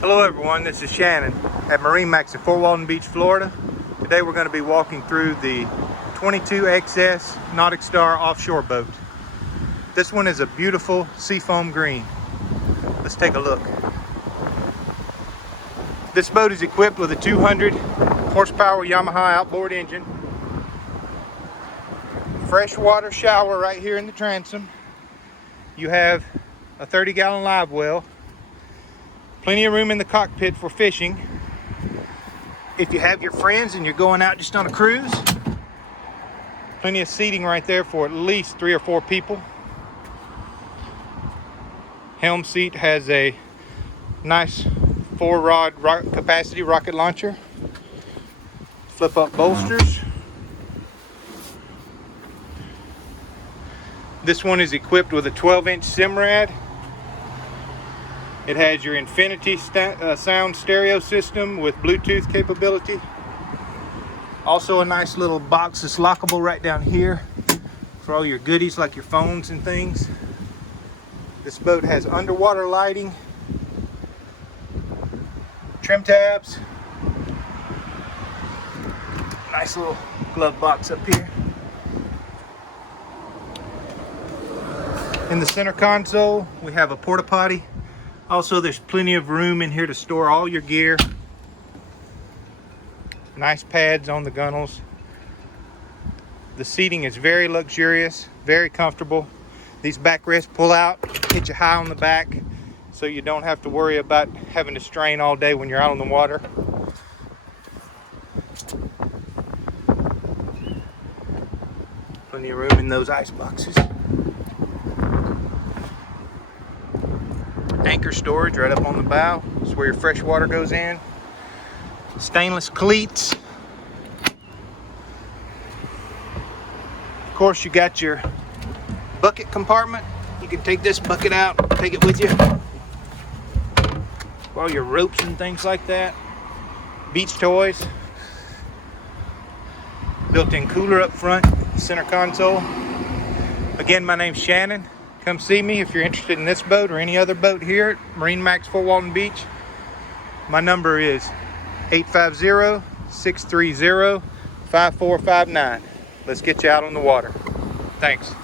Hello everyone, this is Shannon at MarineMax in Fort Walton Beach, Florida. Today we're going to be walking through the 22XS NauticStar offshore boat. This one is a beautiful seafoam green. Let's take a look. This boat is equipped with a 200 horsepower Yamaha outboard engine. Freshwater shower right here in the transom. You have a 30-gallon live well. Plenty of room in the cockpit for fishing. If you have your friends and you're going out just on a cruise, plenty of seating right there for at least 3 or 4 people. Helm seat has a nice 4-rod capacity rocket launcher. Flip up bolsters. This one is equipped with a 12-inch Simrad. It has your Infinity sound stereo system with Bluetooth capability. Also a nice little box that's lockable right down here for all your goodies like your phones and things. This boat has underwater lighting, trim tabs, nice little glove box up here. In the center console, we have a porta potty. Also, there's plenty of room in here to store all your gear. Nice pads on the gunnels. The seating is very luxurious, very comfortable. These backrests pull out, hit you high on the back, so you don't have to worry about having to strain all day when you're out on the water. Plenty of room in those ice boxes. Anchor storage right up on the bow. That's where your fresh water goes in. Stainless cleats. Of course, you got your bucket compartment. You can take this bucket out, take it with you. All your ropes and things like that. Beach toys. Built-in cooler up front, center console. Again, my name's Shannon. Come see me if you're interested in this boat or any other boat here at MarineMax Fort Walton Beach. My number is 850-630-5459. Let's get you out on the water. Thanks.